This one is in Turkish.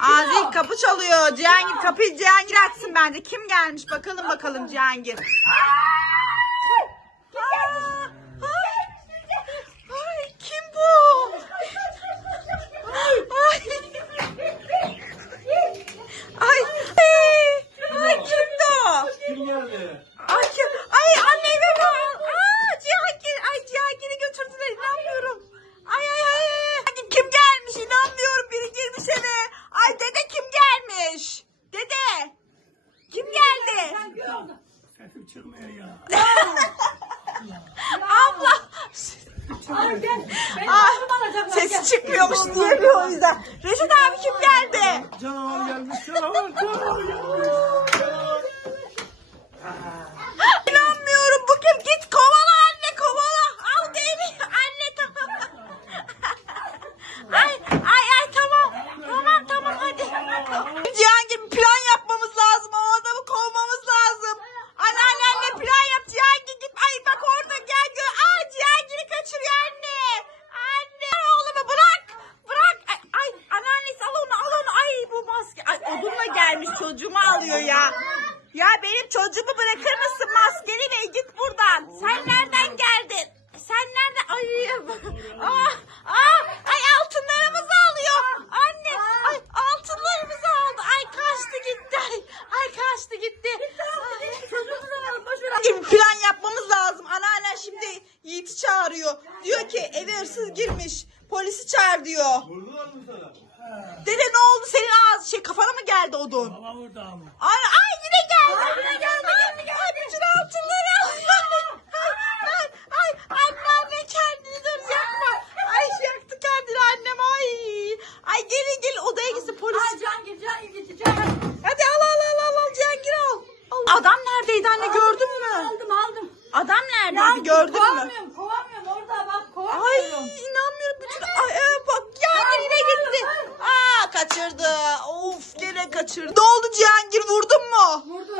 Azil kapı çalıyor. Cihangir kapıyı Cihangir açsın bence. Kim gelmiş bakalım bakalım Cihangir. Aa, Ay kim bu? Ay. Ay. Ay kimdi o? Kim geldi? Ay, kim? Ay anne ve baba. Aa Cihangir. Ay Cihangir'i götürdüler inanmıyorum. Ay ay ay. ay. Kim gelmiş inanmıyorum biri girmiş eve. Ay dede kim gelmiş? Dede. Kim geldi? Sesim çıkmıyor ya. Abla. Ay. Benim Ay, ağzım alacaklar. Sesi çıkmıyormuş diyemiyor o yüzden. Reşit abi kim geldi? Canavar gelmiş canavar canavar gelmiş. İnanmıyorum bu kim? Git kovala anne kovala. Al beni anne tamam. ay ay ay tamam. Tamam tamam hadi. Cihangir bir plan yapmamız lazım. O adamı kovmamız lazım. Anneanne anne plan yap. Cihangir git. Ay bak orada gel gör. Aa Cihangir'i kaçırıyor anne. Anne. Ay, Oğlumu bırak. Bırak. Ay, ay anneannesi al onu al onu. Ay bu maske. Ay odunla gelmiş çocuğumu alıyor ya. Ya benim çocuğumu bırakır mısın maskeli bey git buradan. Sen nereden geldin? Sen nereden? Ay, ah, ah, ay altınlarımızı alıyor. Anne, ay altınlarımızı aldı. Ay kaçtı gitti. Ay, ay kaçtı gitti. Bir plan yapmamız lazım. Anneannen şimdi Yiğit'i çağırıyor. Diyor ki eve hırsız girmiş. Polisi çağır diyor. Vurdular mı sana? Dede ne oldu? Senin ağız geldi odun? Baba vurdu ama. Ay, ay yine geldi. Yine geldi. Geldi geldi. Bütün altınları alıyor. Ay, ay, anneanne kendini dur yakma. Ay yaktı kendini annem ay. Ay gelin gelin odaya gitsin polis. Ay can gir can gir can. Hadi al al al al al Cihangir al. al. Adam neredeydi anne gördün mü? Aldım aldım. Adam neredeydi gördün mü? Kovamıyorum kovamıyorum orada bak Ay kovamıyorum. inanmıyorum bütün ay, ay, bak Cihangir yine gitti. Aa kaçırdı. Kaçırdı. Ne oldu Cihangir vurdun mu? Vurdum